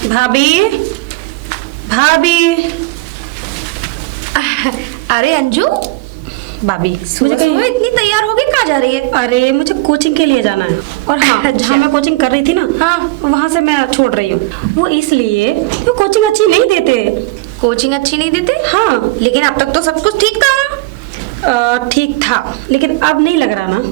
भाभी, भाभी। अरे अंजू, भाभी मुझे कहीं इतनी तैयार होगी कहाँ जा रही है? अरे मुझे कोचिंग के लिए जाना है। और हाँ, अच्छा। जहाँ मैं कोचिंग कर रही थी ना, हाँ, वहाँ से मैं छोड़ रही हूँ। वो इसलिए वो कोचिंग अच्छी नहीं देते। कोचिंग अच्छी नहीं देते? हाँ, लेकिन अब तक तो सब कुछ ठीक था। ठीक था, लेकिन अब नहीं लग रहा ना।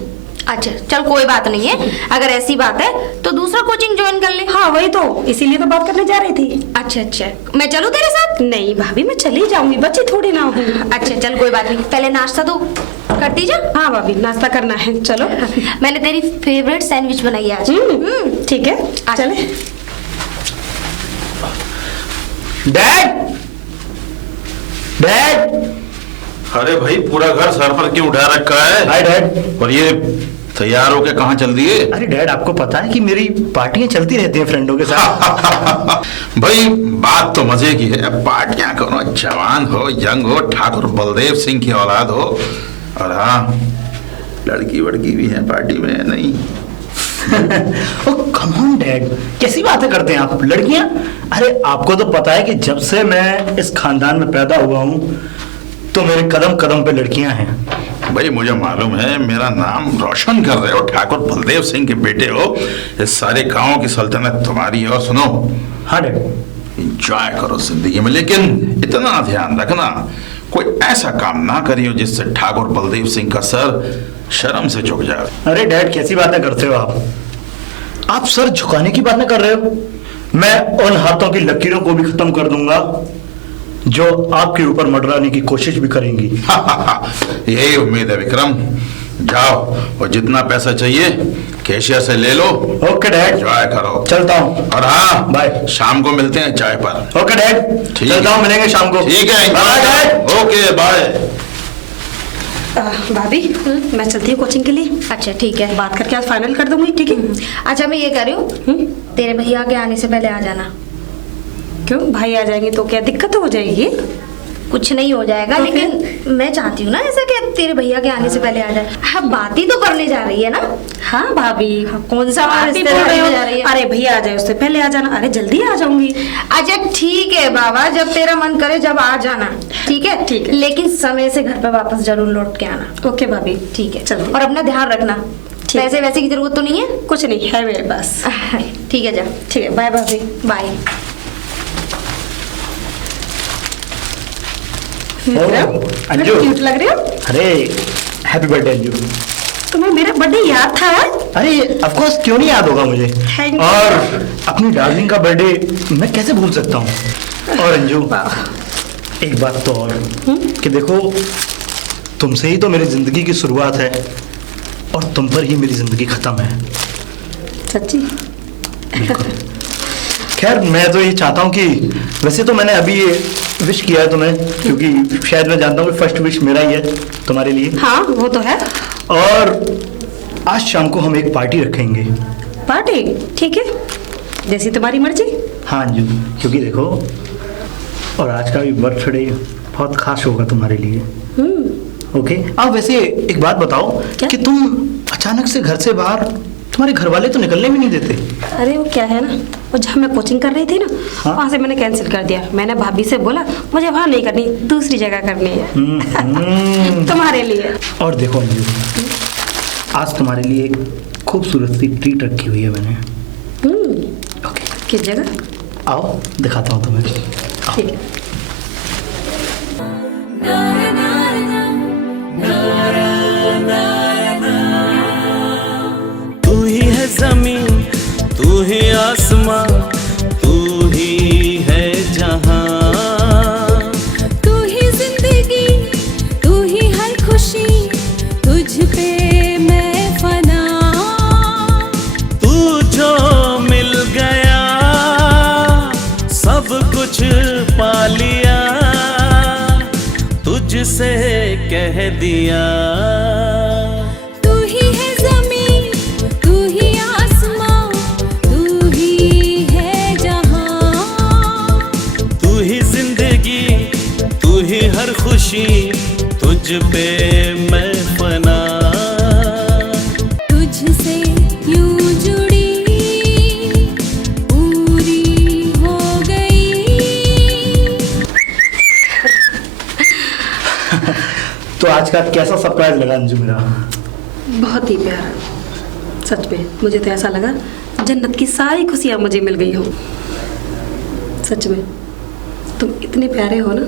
अच्छा चल, कोई बात नहीं है। अगर ऐसी बात है तो दूसरा कोचिंग ज्वाइन कर ले। हाँ वही तो, इसीलिए तो बात करने जा रही थी। अच्छा अच्छा, मैं चलूँ तेरे साथ? नहीं भाभी, मैं चली जाऊंगी, बच्ची थोड़ी ना हूँ। अच्छा चल, कोई बात नहीं, पहले नाश्ता तो करती जा। हाँ भाभी, नाश्ता करना है, चलो। मैंने तेरी फेवरेट सैंडविच बनाई है आज। ठीक है, चले। Dad, dad. अरे भाई, पूरा घर सर पर क्यों उठा रखा है? Hi dad. और ये तैयार होके कहाँ चल दिए? अरे डैड, आपको पता है कि मेरी पार्टियां चलती रहती हैं फ्रेंडों के साथ। भाई बात तो मजे की है, पार्टियां करो, जवान हो, यंग हो, ठाकुर बलदेव सिंह की औलाद हो, और हाँ, लड़की वड़की भी है पार्टी में, नहीं? ओह कम ऑन डैड, कैसी बातें करते हैं आप? लड़कियां? अरे आपको तो पता है कि जब से मैं इस खानदान में पैदा हुआ हूँ तो मेरे कदम कदम पे लड़कियां हैं। भाई मुझे मालूम है, मेरा नाम रोशन कर रहे हो, ठाकुर बलदेव सिंह के बेटे हो, इस सारे गांव की सल्तनत तुम्हारी है। और सुनो, हाँ डैड, एंजॉय करो जिंदगी में, लेकिन इतना ध्यान रखना कोई ऐसा काम ना करियो जिससे ठाकुर बलदेव सिंह का सर शर्म से झुक जाए। अरे डैड, कैसी बातें करते हो आप? आप सर झुकाने की बातें कर रहे हो? मैं उन हाथों की लकीरों को भी खत्म कर दूंगा जो आपके ऊपर मंडराने की कोशिश भी करेंगी। यही उम्मीद है विक्रम। जाओ, और जितना पैसा चाहिए कैशियर से ले लो। ओके डैड, एंजॉय करो। चलता हूँ। और हाँ, बाय। शाम को मिलते हैं चाय पर। ओके डैड, ठीक चलता है। हूँ, मिलेंगे शाम को। ठीक है, बाय डैड। Okay bye. भाभी, मैं चलती हूँ कोचिंग के लिए। अच्छा ठीक है। बात करके आज फाइनल कर दूंगी, ठीक है? अच्छा मैं ये कह रही हूँ, तेरे भैया के आने से पहले आ जाना। क्यों, भाई आ जाएंगे तो क्या दिक्कत हो जाएगी? कुछ नहीं हो जाएगा, तो लेकिन मैं चाहती हूँ ना ऐसा कि तेरे भैया के आने से पहले आ जाए। हाँ, बात ही तो करने जा रही है ना। हाँ भाभी, कौन सा आप ही बोल रिश्तेदारी रहे में हो। जा रही है? अरे भैया आ जाए उससे पहले आ जाना। अरे जल्दी आ जाऊंगी। अच्छा ठीक है बाबा, जब तेरा मन करे जब आ जाना, ठीक है? ठीक है। लेकिन समय से घर पे वापस जरूर लौट के आना। ओके भाभी, ठीक है, चलो। और अपना ध्यान रखना। ठीक। पैसे वैसे की जरूरत तो नहीं है? कुछ नहीं है मेरे पास। ठीक है, जा। ठीक है, बाय भाभी। बाय। अंजू, क्यूट लग रही हो। अरे हैप्पी बर्थडे अंजू। तुम्हें मेरा बर्थडे याद था? अरे ऑफ कोर्स, क्यों नहीं याद होगा मुझे। Thank you. और अपनी डार्लिंग का बर्थडे मैं कैसे भूल सकता हूँ। और अंजू, एक बात तो और कि देखो, तुमसे ही तो मेरी जिंदगी की शुरुआत है और तुम पर ही मेरी जिंदगी खत्म है। सच्ची? खैर, मैं तो ये चाहता हूँ कि वैसे तो मैंने अभी ये विश किया है तुम्हें, क्योंकि शायद मैं जानता हूँ कि फर्स्ट विश मेरा ही है तुम्हारे लिए। हाँ वो तो है। और आज शाम को हम एक पार्टी रखेंगे। पार्टी? ठीक है, जैसी तुम्हारी मर्जी। हाँ अंजू, क्योंकि देखो, और आज का भी बर्थडे बहुत खास होगा तुम्हारे लिए। ओके। अब वैसे एक बात बताओ, क्या? कि तुम अचानक से घर से बाहर, तुम्हारे घर वाले तो निकलने भी नहीं देते। अरे वो क्या है ना, वो जहाँ मैं कोचिंग कर रही थी ना, हाँ? वहाँ से मैंने कैंसिल कर दिया। मैंने भाभी से बोला मुझे वहाँ नहीं करनी, दूसरी जगह करनी है। तुम्हारे लिए। और देखो अंजू, आज तुम्हारे लिए एक खूबसूरत सी ट्रीट रखी हुई है मैंने। ओके, किस जगह? आओ दिखाता हूँ तुम्हें। ठीक है। तू ही है जमीन, तू ही आसमां, तू ही है जहां। तू ही जिंदगी, तू ही हर खुशी, तुझ पे मैं फना। तू जो मिल गया, सब कुछ पा लिया, तुझसे कह दिया। तू ही है जमीन, तू ही आसमां, तू ही है जहां। तू ही जिंदगी, तू ही हर खुशी, तुझ पे मैं फना। तुझसे यूं जुड़ी पूरी हो आज का कैसा सरप्राइज लगा अंजू मेरा? बहुत ही प्यारा, सच में मुझे तो ऐसा लगा जन्नत की सारी खुशियाँ मुझे मिल गई हो। सच में तुम इतने प्यारे हो ना,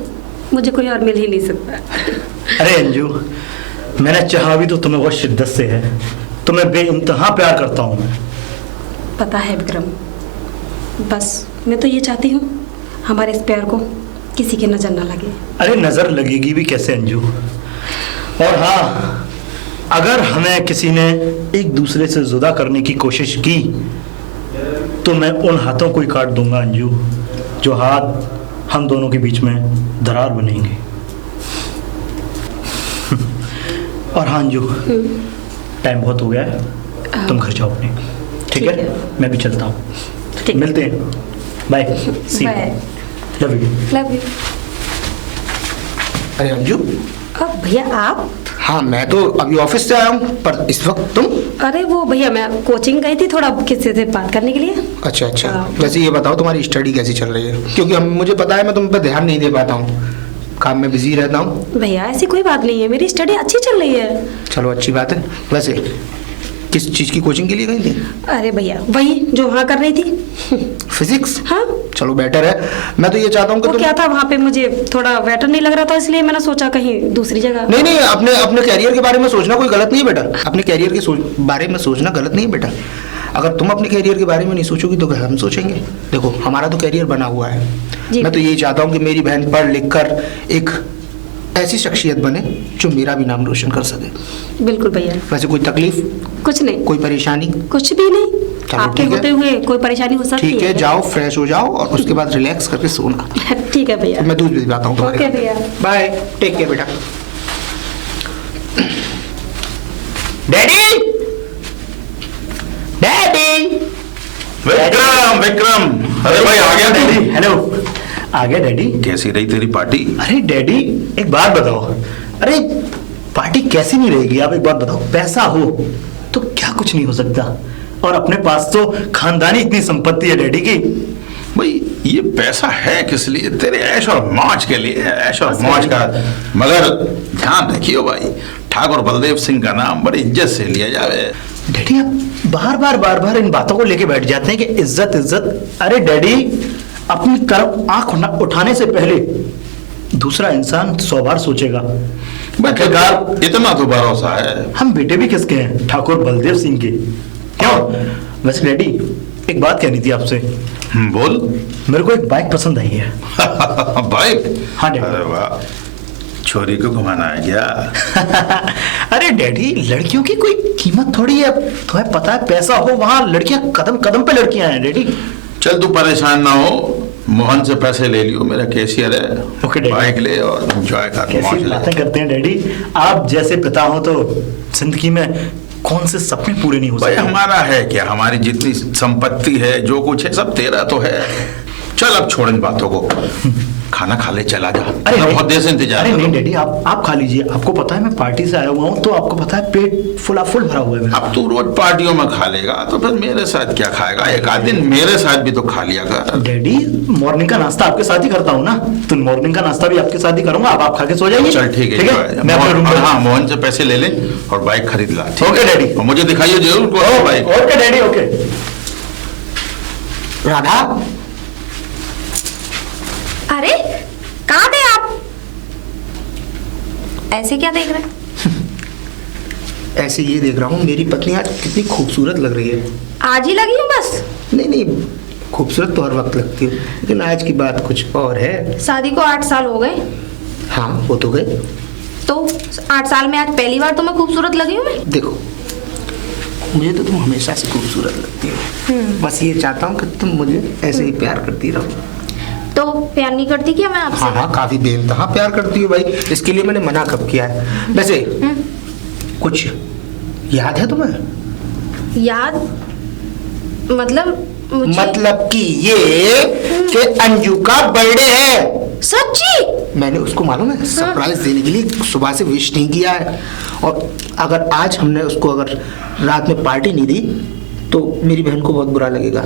मुझे कोई और मिल ही नहीं सकता। अरे अंजू, मैंने चाहा भी तो तुम्हें बहुत शिद्दत से है, तुम्हें बेइंतहा प्यार करता हूँ मैं। पता है विक्रम, बस मैं तो ये चाहती हूँ हमारे इस प्यार को किसी की नज़र ना लगे। अरे नजर लगेगी भी कैसे अंजू? और हाँ, अगर हमें किसी ने एक दूसरे से जुदा करने की कोशिश की तो मैं उन हाथों को ही काट दूंगा अंजू, जो हाथ हम दोनों के बीच में दरार बनेंगे। और हाँ अंजू, टाइम बहुत हो गया है, तुम घर जाओ अपने, ठीक है? मैं भी चलता हूँ, ठीक। मिलते हैं, bye, see you, bye. Love you. Love you. अरे अंजू, अब भैया आप? हाँ मैं तो अभी ऑफिस से आया हूँ, पर इस वक्त तुम? अरे वो भैया मैं कोचिंग गई थी थोड़ा किसी से बात करने के लिए। अच्छा अच्छा। हाँ। वैसे ये बताओ तुम्हारी स्टडी कैसी चल रही है? क्योंकि मुझे पता है मैं तुम पर ध्यान नहीं दे पाता हूँ, काम में बिजी रहता हूँ। भैया ऐसी कोई बात नहीं है, मेरी स्टडी अच्छी चल रही है। चलो अच्छी बात है। वैसे किस चीज़ की कोचिंग के लिए गई थी? अरे भैया वही जो वहाँ कर रही थी। फिजिक्स? हाँ। चलो बेटर है। मैं तो ये चाहता हूँ कि वो तुम... क्या था वहाँ पे मुझे थोड़ा बेटर नहीं लग रहा था, इसलिए मैंने सोचा कहीं दूसरी जगह। नहीं नहीं, अपने अपने कैरियर के बारे में सोचना कोई गलत नहीं है बेटा। अपने कैरियर के बारे में सोचना गलत नहीं है बेटा। अगर तुम अपने कैरियर के बारे में नहीं सोचोगी तो हम सोचेंगे। देखो हमारा तो कैरियर बना हुआ है, मैं तो यही चाहता हूँ कि मेरी बहन पढ़ लिख कर एक ऐसी शख्सियत बने जो मेरा भी नाम रोशन कर सके। बिल्कुल भैया। वैसे कोई तकलीफ? कुछ नहीं। कोई परेशानी? कुछ भी नहीं। चलो, आपके ठीक है। होते हुए कोई परेशानी हो सकती है? ठीक है, जाओ फ्रेश हो जाओ और उसके बाद रिलैक्स करके सोना। ठीक है भैया। मैं दूध भिजवाता हूँ तुम्हारे। ओके भैया। बाय, टेक केयर बेटा। Daddy, daddy. विक्रम विक्रम, अरे भाई आ गया डैडी, तू? हेलो। आ गया डैडी। कैसी रही तेरी पार्टी? अरे डैडी एक बात बताओ, अरे पार्टी कैसी नहीं रहेगी? आप एक बात बताओ, पैसा हो तो क्या कुछ नहीं हो सकता, और अपने पास तो खानदानी इतनी संपत्ति है डैडी की। भाई ये पैसा है किस लिए? तेरे ऐश और मौज के लिए, ऐश और मौज का। मगर ध्यान रखियो भाई, ठाकुर बलदेव सिंह का नाम बड़ी इज्जत से लिया जावे। डैडी आप बार बार इन बातों को लेके बैठ जाते हैं कि इज्जत इज्जत। अरे डैडी, अपनी तरफ आंख उठाने से पहले दूसरा इंसान 100 बार सोचेगा। आखिरकार इतना तो भरोसा है। हम बेटे भी किसके हैं? ठाकुर बलदेव सिंह के। क्यों? वैसे डैडी एक बात कहनी थी आपसे। बोल। मेरे को एक बाइक पसंद आई है। बाइक? हाँ डैडी। अरे वाह, छोरी को घुमाना है क्या? अरे डैडी, लड़कियों की कोई कीमत थोड़ी है, तुम्हें पता है पैसा हो वहाँ लड़कियां कदम कदम पे लड़कियां हैं डैडी। चल तू परेशान ना हो, मोहन से पैसे ले लियो, मेरा कैशियर है। Okay daddy. बाइक ले और एंजॉय कर, मौज कैसी ले। बातें करते हैं डैडी, आप जैसे पिता हो तो जिंदगी में कौन से सपने पूरे नहीं हो भाई सकते? हमारा है क्या? हमारी जितनी संपत्ति है, जो कुछ है, सब तेरा तो है। चल अब छोड़ इन बातों को, खाना खा ले, चला जा। अरे मैं नहीं। बहुत देर से इंतजार अरे कर रहा नहीं हूं। डैडी, आप खा लीजिए। आपको पता है मैं पार्टी से आया हुआ हूँ, तो आपको पता है पेट फुल भरा हुआ है मेरा। अब तू रोज पार्टियों में खा लेगा तो फिर मेरे साथ क्या खाएगा? एक आध दिन मेरे साथ भी तो खा लिया कर। डैडी मॉर्निंग का नाश्ता आपके साथ ही करता हूँ ना, तो मॉर्निंग का नाश्ता भी आपके साथ ही करूंगा। अब आप खा के सो जाइए। चल ठीक है। मैं अपने रूम मोहन, में। हाँ मोहन से पैसे ले ले और बाइक खरीद ला। ठीक ओके है? डैडी। और मुझे दिखाइए जरूर को bike. Okay daddy, okay. Radha, अरे कहाँ थे आप? ऐसे क्या देख रहे हैं? ऐसे ये देख रहा हूँ मेरी पत्नी आज कितनी खूबसूरत लग रही है। आज ही लगी हूँ बस। नहीं नहीं, खूबसूरत तो हर वक्त लगती है, लेकिन आज की बात कुछ और है। शादी को 8 साल हो गए। हाँ वो तो गए। तो 8 साल में आज पहली बार तुम्हें खूबसूरत लगी हूँ मैं। देखो मुझे तो तुम हमेशा से खूबसूरत लगती हो, बस ये चाहता हूँ कि तुम मुझे ऐसे ही प्यार करती रहो। तो प्यार नहीं करती क्या मैं आपसे? हाँ हाँ, काफी बेइंतहा प्यार करती हो भाई, इसके लिए मैंने मना कब किया है? वैसे कुछ याद है तुम्हें? याद मतलब मुझे... मतलब कि ये कि अंजू का बर्थडे है। सच्ची? मैंने उसको मालूम है सरप्राइज देने के लिए सुबह से विश नहीं किया है, और अगर आज हमने उसको अगर रात में पार्टी नहीं दी तो मेरी बहन को बहुत बुरा लगेगा।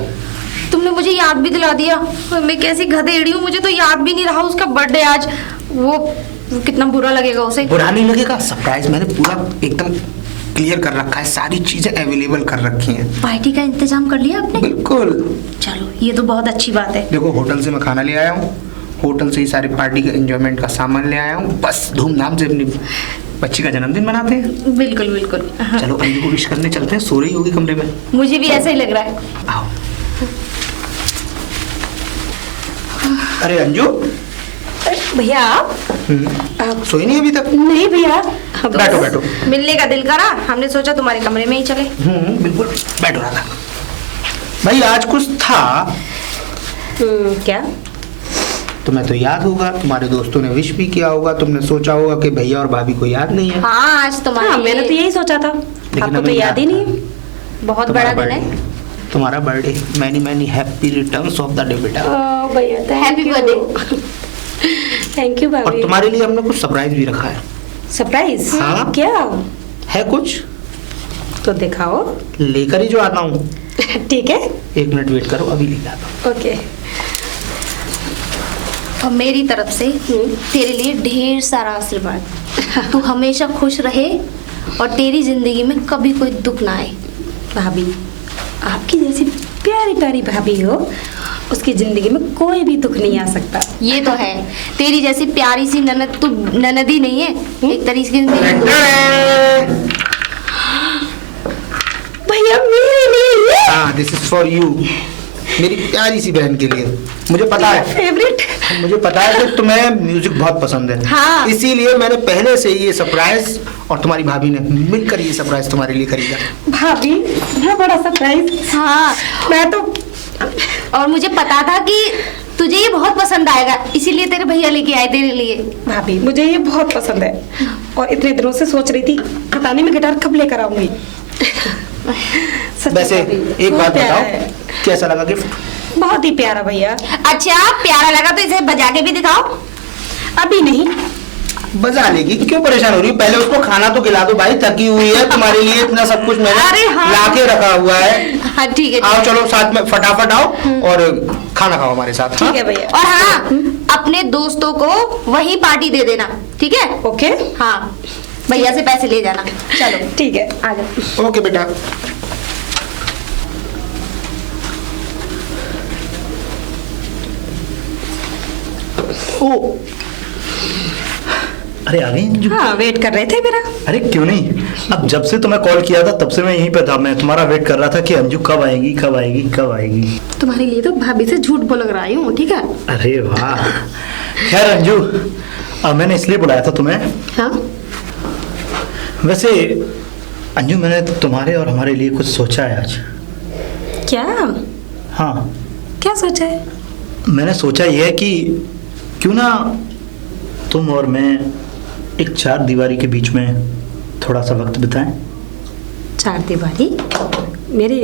तुमने मुझे याद भी दिला दिया। मैं कैसी गधेड़ी हूँ, मुझे तो याद भी नहीं रहा उसका बर्थडे आज। वो वो कितना बुरा लगेगा उसे। बुरा नहीं लगेगा, सरप्राइज मैंने पूरा एकदम क्लियर कर रखा है, सारी चीजें अवेलेबल कर रखी हैं। पार्टी का इंतजाम कर लिया आपने? बिल्कुल। चलो ये तो बहुत अच्छी बात है। देखो होटल से मैं खाना ले आया हूँ, होटल से ही सारी पार्टी का एंजॉयमेंट का सामान ले आया हूँ, बस धूमधाम से अपनी बच्ची का जन्मदिन मनाते हैं। बिल्कुल बिल्कुल। हाँ। चलो अंजू को विश करने चलते हैं, सो रही होगी कमरे में। मुझे भी ऐसा ही लग रहा है। आओ। अरे अंजू, भैया आप सोई नहीं अभी तक? नहीं भैया, बैठो बैठो। मिलने का दिल करा, हमने सोचा तुम्हारे कमरे में ही चले। बिल्कुल बैठो राधा। भाई आज कुछ था, क्या? तुम्हें तो याद होगा, तुम्हारे दोस्तों ने विश भी किया होगा, तुमने सोचा होगा कि भैया और भाभी को याद नहीं है। हाँ आज तुम्हारे हाँ, मैंने तो यही सोचा था, आपको तो हमें याद ही नहीं। बहुत बड़ा दिन है। तुम्हारा birthday. Many many happy returns of the day बेटा। भैया हैप्पी बर्थडे। थैंक यू और भाभी। तुम्हारे लिए हमने कुछ सरप्राइज भी रखा है। सरप्राइज? हाँ। क्या है कुछ तो दिखाओ। लेकर ही जो आता हूँ। ठीक है, 1 मिनट वेट करो, अभी लेकर आता हूँ। ओके। और मेरी तरफ से तेरे लिए ढेर सारा आशीर्वाद। तू हमेशा खुश रहे और तेरी जिंदगी में कभी कोई दुख ना आए। भाभी, आपकी जैसी प्यारी प्यारी भाभी हो, उसकी जिंदगी में कोई भी दुख नहीं आ सकता। ये तो है, तेरी जैसी प्यारी सी ननद तू ननद ही नहीं है, एक तरीके से मेरी भैया मेरे लिए। हाँ, दिस इज फॉर यू, मेरी प्यारी सी बहन के लिए। मुझे पता है, फेवरेट। मुझे पता है कि तुम्हें म्यूजिक बहुत पसंद है। हाँ। इसीलिए मैंने पहले से ये सरप्राइज और तुम्हारी भाभी ने मिलकर ये सरप्राइज तुम्हारे लिए खरीदा। भाभी, इतना बड़ा सरप्राइज। हाँ, मैं तो और मुझे पता था कि तुझे ये बहुत पसंद आएगा, इसीलिए तेरे भैया लेके आए तेरे लिए। भाभी, मुझे ये बहुत पसंद है और इतने दिनों से सोच रही थी पता नहीं मैं गिटार कब लेकर आऊंगी। सच में वैसे भाभी, एक बहुत बात प्यारा बताओ, है। कैसा लगा गिफ्ट? बहुत ही प्यारा भैया। अच्छा प्यारा लगा तो इसे बजा के भी दिखाओ। अभी नहीं। बजा लेगी, क्यों परेशान हो रही है? पहले उसको खाना तो खिला दो भाई, थकी हुई है, तुम्हारे लिए इतना सब कुछ मैंने अरे हाँ। लाके रखा हुआ है। हाँ ठीक है। आओ चलो साथ में फटाफट आओ और खाना खाओ हमारे साथ। ठीक है भैया। और हाँ, अपने दोस्तों को वही पार्टी दे देना, ठीक है? ओके। हाँ, भैया से पैसे ले जाना। चलो ठीक है। आ जाओ। ओके बेटा। ओ, अरे आ गई अंजू? हाँ, वेट कर रहे थे मेरा। अरे क्यों नहीं, अब जब से तुम्हें कॉल किया था तब से मैं यहीं पे था, मैं तुम्हारा वेट कर रहा था कि अंजू कब आएगी कब आएगी कब आएगी। तुम्हारे लिए तो भाभी से झूठ बोल रही हूँ, ठीक है? अरे वाह। खैर अंजू, मैंने इसलिए बुलाया था तुम्हें। हाँ। वैसे अंजू, मैंने तुम्हारे और हमारे लिए कुछ सोचा है आज। क्या? हाँ, क्या सोचा है? मैंने सोचा ये है कि क्यों ना तुम और मैं एक 4 दीवारी के बीच में थोड़ा सा वक्त बिताएं। 4 दीवारी? मेरे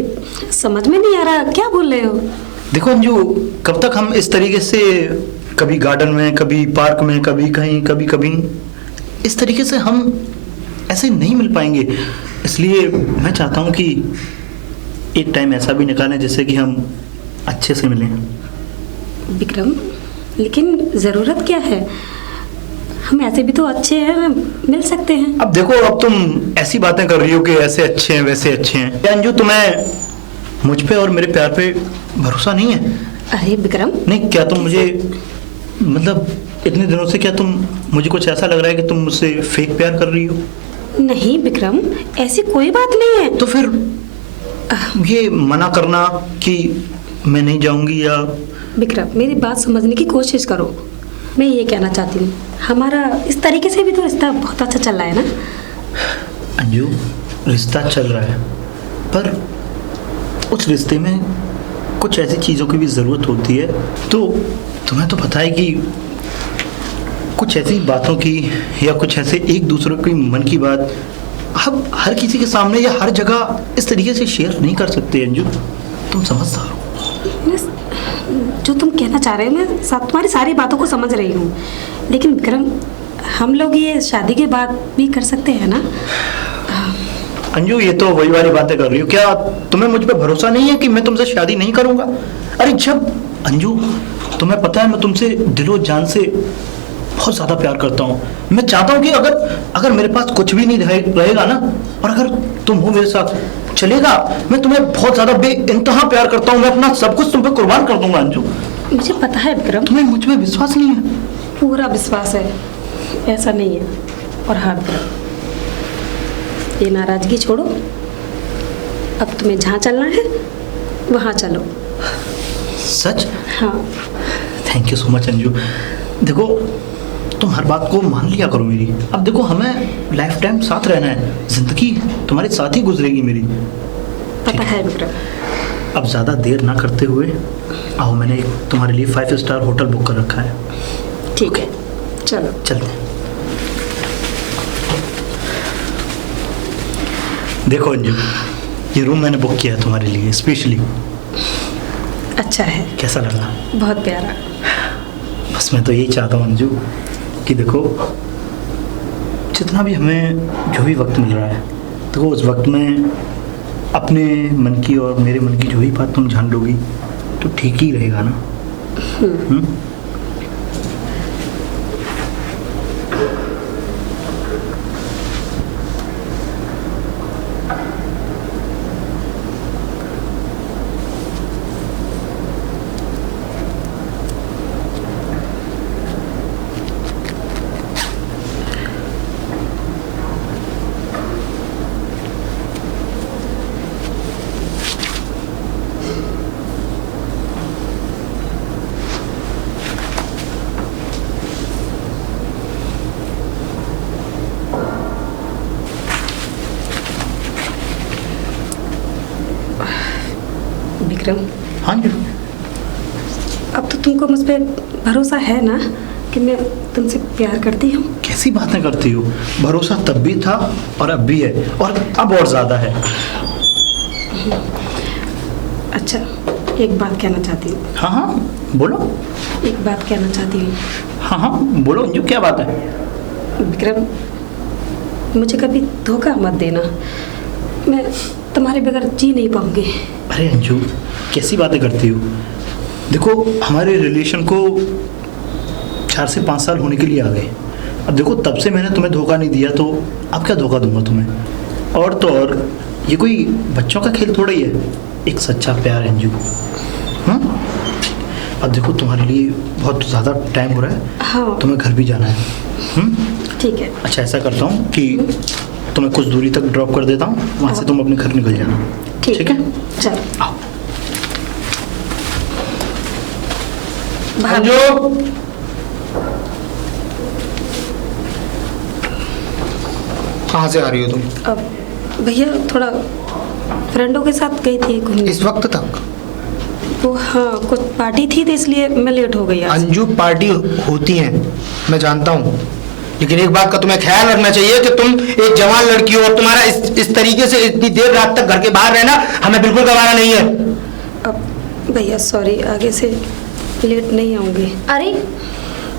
समझ में नहीं आ रहा, क्या बोल रहे हो? देखो अंजू, कब तक हम इस तरीके से कभी गार्डन में, कभी पार्क में, कभी कहीं, कभी कभी इस तरीके से हम ऐसे नहीं मिल पाएंगे। इसलिए मैं चाहता हूँ कि एक टाइम ऐसा भी निकालें जिससे कि हम अच्छे से मिलें। विक्रम, लेकिन ज़रूरत क्या है? हम ऐसे भी तो अच्छे हैं, मिल सकते हैं। अब देखो, अब तुम ऐसी बातें कर रही हो कि ऐसे अच्छे हैं वैसे अच्छे हैं। क्या अंजू, तुम्हें मुझ पे और मेरे प्यार पे भरोसा नहीं है? अरे विक्रम, नहीं, क्या तुम मुझे, मतलब इतने दिनों से क्या तुम, मुझे कुछ ऐसा लग रहा है कि तुम मुझसे फेक प्यार कर रही हो? नहीं विक्रम, ऐसी कोई बात नहीं है। तो फिर ये मना करना कि मैं नहीं जाऊंगी, या विक्रम, मेरी बात समझने की कोशिश करो। मैं ये कहना चाहती हूँ, हमारा इस तरीके से भी तो रिश्ता बहुत अच्छा चल रहा है ना। अंजू, रिश्ता चल रहा है, पर उस रिश्ते में कुछ ऐसी चीज़ों की भी ज़रूरत होती है। तो तुम्हें तो पता है कि कुछ ऐसी बातों की या कुछ ऐसे एक दूसरे की मन की बात हम हर किसी के सामने या हर जगह इस तरीके से शेयर नहीं कर सकते। अंजू, तुम समझदार हो। जो तुम कहना चाह रहे हो, मैं तुम्हारी सारी बातों को समझ रही हूँ, लेकिन विक्रम, हम लोग ये शादी के बाद भी कर सकते हैं ना? अंजू, ये तो वही वाली बातें कर रही हो। क्या तुम्हें मुझ पे भरोसा नहीं है कि मैं तुमसे शादी नहीं करूंगा? अरे जब अंजू, तुम्हें पता है मैं तुमसे दिलो जान से बहुत ज़्यादा प्यार करता हूँ। मैं चाहता हूँ कि अगर मेरे पास कुछ भी नहीं रहेगा ना, और अगर तुम हो मेरे साथ, चलेगा। मैं तुम्हें बहुत ज़्यादा बेइंतहा प्यार करता हूँ। मैं अपना सब कुछ तुम पे कुर्बान कर दूंगा अंजू। मुझे पता है विक्रम, तुम्हें मुझ पे विश्वास नहीं है? पूरा विश्वास है, ऐसा नहीं है। और हाँ विक्रम, ये नाराजगी छोड़ो, अब तुम्हें जहाँ चलना है वहाँ चलो। सच? हाँ। Thank you so much Anju. देखो तुम हर बात को मान लिया करो मेरी। अब देखो हमें लाइफ टाइम साथ रहना है, जिंदगी तुम्हारे साथ ही गुजरेगी मेरी। पता है विक्रम। अब ज़्यादा देर ना करते हुए आओ, मैंने एक तुम्हारे लिए 5 स्टार होटल बुक कर रखा है। ठीक है, चलो चलते हैं। देखो अंजू, ये रूम मैंने बुक किया है तुम्हारे लिए स्पेशली। अच्छा है। कैसा लगा? बहुत प्यारा। बस मैं तो यही चाहता हूँ अंजू कि देखो जितना भी हमें जो भी वक्त मिल रहा है, तो उस वक्त में अपने मन की और मेरे मन की जो भी बात तुम जान लोगी तो ठीक ही रहेगा ना। विक्रम, हाँ जी। अब तो तुमको मुझ पर भरोसा है ना कि मैं तुमसे प्यार करती हूँ? कैसी बातें करती हो? भरोसा तब भी था और अब भी है, और अब और ज़्यादा है। अच्छा, एक बात कहना चाहती हूँ। हाँ हाँ बोलो। एक बात कहना चाहती हूँ। हाँ हाँ बोलो अंजू, क्या बात है? विक्रम, मुझे कभी धोखा मत देना, मैं तुम्हारे बगैर जी नहीं पाऊंगी। अरे अंजू, कैसी बातें करती हो? देखो हमारे रिलेशन को 4 से 5 साल होने के लिए आ गए। अब देखो तब से मैंने तुम्हें धोखा नहीं दिया, तो अब क्या धोखा दूंगा तुम्हें? और तो और ये कोई बच्चों का खेल थोड़ा ही है, एक सच्चा प्यार अंजू। हाँ, अब देखो तुम्हारे लिए बहुत ज़्यादा टाइम हो रहा है। हाँ। तुम्हें घर भी जाना है। ठीक है। अच्छा ऐसा करता हूँ कि तुम्हें कुछ दूरी तक ड्रॉप कर देता हूँ, वहाँ से तुम अपने घर निकल जाना। ठीक है? चलो। आओ। भाभी, कहाँ से आ रही हो तुम? अब भैया थोड़ा फ्रेंडों के साथ गई थी घूमने। इस वक्त तक? वो हाँ, कुछ पार्टी थी तो इसलिए मैं लेट हो गई आज। अंजू, पार्टी होती है मैं जानता हूँ, लेकिन एक बात का तुम्हें ख्याल रखना चाहिए कि तुम एक जवान लड़की हो और तुम्हारा इस तरीके से इतनी देर रात तक घर के बाहर रहना हमें बिल्कुल गवारा नहीं है। अब भैया सॉरी, आगे से लेट नहीं आऊंगी। अरे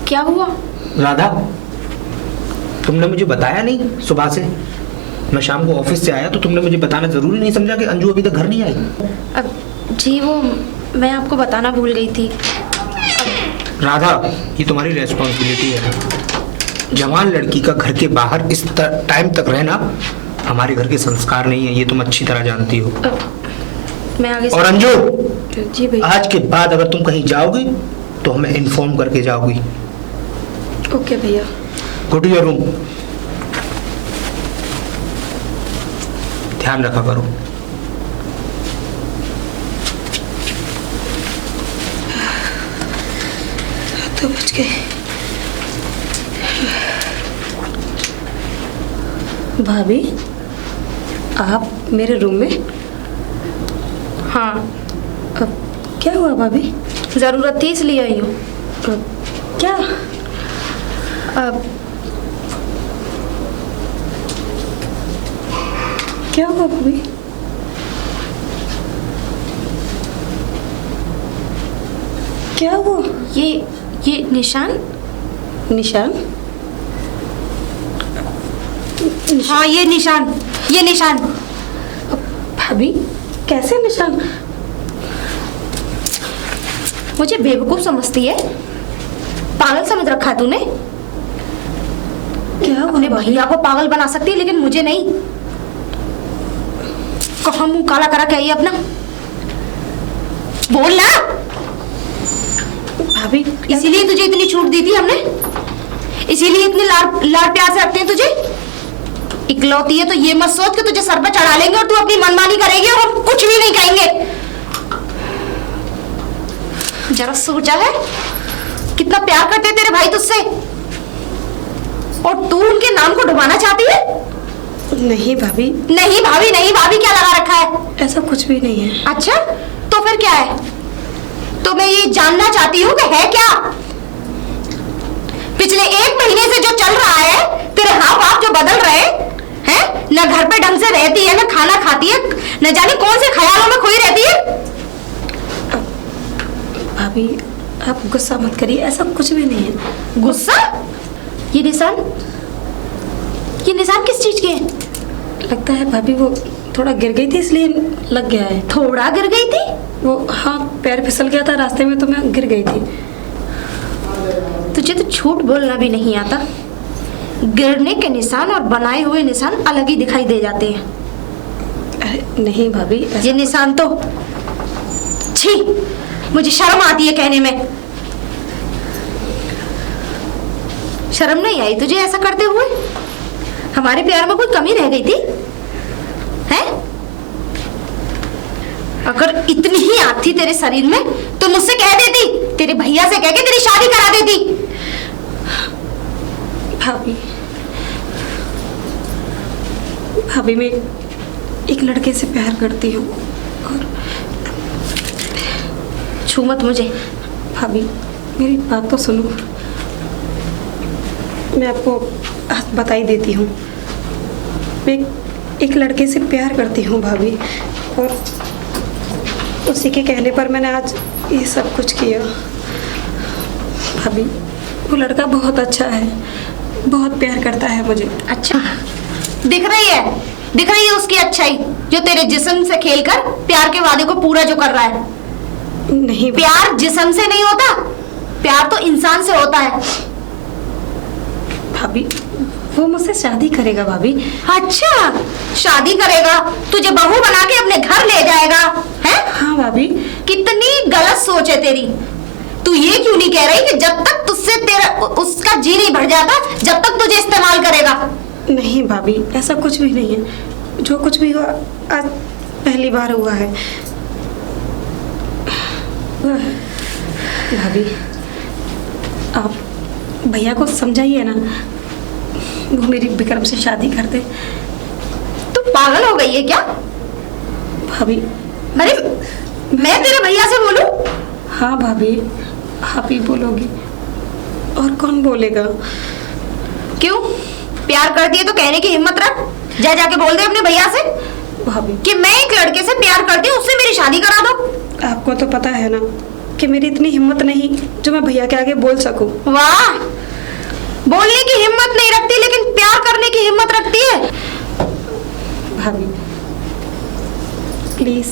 क्या हुआ? राधा, तुमने मुझे बताया नहीं सुबह से? मैं शाम को ऑफिस से आया तो तुमने मुझे बताना जरूरी नहीं समझा कि अंजू अभी तक घर नहीं आई? अब जी वो मैं आपको बताना भूल गई थी। राधा, ये तुम्हारी रेस्पॉन्सिबिलिटी है। जवान लड़की का घर के बाहर इस टाइम तक रहना हमारे घर के संस्कार नहीं है, ये तुम अच्छी तरह जानती हो। मैं आगे और अंजू, जी भैया। आज के बाद अगर तुम कहीं जाओगी तो हमें इन्फॉर्म करके जाओगी। ओके भैया। Go to your room. ध्यान रखा करो। तो बच गए। भाभी, आप मेरे रूम में? हाँ, अब क्या हुआ भाभी? ज़रूरत थी इसलिए आई हूँ। क्या? अब क्या हुआ भाभी? क्या हुआ? ये निशान? निशान? हाँ, ये निशान। भाभी, कैसे निशान? मुझे बेवकूफ समझती है? पागल समझ रखा है तूने? क्या हुआ अपने भाभी? भैया को पागल बना सकती है लेकिन मुझे नहीं। कहाँ मुंह काला करा के आई है अपना, बोल ना। भाभी इसीलिए तुझे इतनी छूट दी थी हमने, इसीलिए इतने लाड़ प्यार से रखते हैं तुझे। इकलौती है तो ये मत सोच कि तुझे सर पे चढ़ा लेंगे और तू अपनी मनमानी करेगी और हम कुछ भी नहीं कहेंगे। जरा सोचा है कितना प्यार करते हैं तेरे भाई तुझसे, और तू उनके नाम को डुबाना चाहती है। नहीं भाभी, नहीं भाभी नहीं भाभी क्या लगा रखा है? ऐसा कुछ भी नहीं है। अच्छा तो फिर क्या है? तो मैं ये जानना चाहती हूँ कि है क्या? पिछले 1 महीने से जो चल रहा है, तेरे हाव भाव जो बदल रहे हैं, न घर पे ढंग से रहती है, न खाना खाती है, न जाने कौन से ख्यालों में खोई रहती है। भाभी आप गुस्सा मत करिए, ऐसा कुछ भी नहीं है। गुस्सा? ये निशान किस चीज के हैं? लगता है भाभी वो थोड़ा गिर गई थी इसलिए लग गया है। थोड़ा गिर गई थी? वो हाँ, पैर फिसल गया था रास्ते में तो मैं गिर गई थी। तुझे तो झूठ बोलना भी नहीं आता। गिरने के निशान और बनाए हुए निशान अलग ही दिखाई दे जाते हैं। अरे नहीं भाभी, ये निशान तो छी, मुझे शर्म आती है कहने में। शर्म नहीं आई तुझे ऐसा करते हुए? हमारे प्यार में कोई कमी रह गई थी हैं? अगर इतनी ही आग थी तेरे शरीर में तो मुझसे कह देती, तेरे भैया से कह के तेरी शादी करा देती। भाभी भाभी मैं एक लड़के से प्यार करती हूँ और छू मत मुझे। भाभी मेरी बात तो सुनो, मैं आपको बता ही देती हूँ। मैं एक लड़के से प्यार करती हूँ भाभी, और उसी के कहने पर मैंने आज ये सब कुछ किया। भाभी वो लड़का बहुत अच्छा है, बहुत प्यार करता है मुझे। अच्छा दिख रही है उसकी अच्छाई, जो तेरे जिस्म से खेलकर प्यार के वादे को पूरा जो कर रहा है। नहीं प्यार जिस्म से नहीं होता, प्यार तो इंसान से होता है। भाभी वो मुझसे शादी करेगा भाभी। अच्छा शादी करेगा, तुझे बहू बना के अपने घर ले जाएगा है? हाँ भाभी। कितनी गलत सोच है तेरी। तू ये क्यों नहीं कह रही कि जब तक तुझसे तेरा उसका जी नहीं भर जाता जब तक तुझे इस्तेमाल करेगा? नहीं भाभी, ऐसा कुछ भी नहीं है। जो कुछ भी हुआ आज पहली बार हुआ है। भाभी आप भैया को समझाइए ना, वो मेरी विक्रम से शादी कर दे। तू पागल हो गई है क्या? भाभी अरे मैं तेरे भैया से बोलूं? हाँ भाभी, आप ही बोलोगी और कौन बोलेगा? क्यों? प्यार करती है तो कहने की हिम्मत रख। जाके बोल दे अपने भैया से भाभी कि मैं एक लड़के से प्यार करती हूँ, उससे मेरी शादी करा दो। आपको तो पता है ना कि मेरी इतनी हिम्मत नहीं जो मैं भैया के आगे बोल सकूं। वाह, बोलने की हिम्मत नहीं रखती लेकिन प्यार करने की हिम्मत रखती है। भाभी प्लीज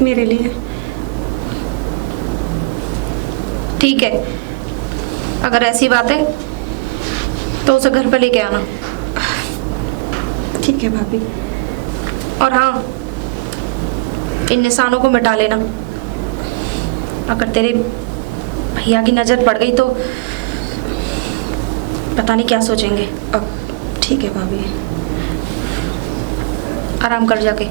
मेरे लिए। ठीक है, अगर ऐसी बात है तो उसे घर पे लेके आना। ठीक है भाभी। और हाँ, इन निशानों को मिटा लेना। अगर तेरे भैया की नजर पड़ गई तो पता नहीं क्या सोचेंगे। अब ठीक है भाभी। आराम कर जाके।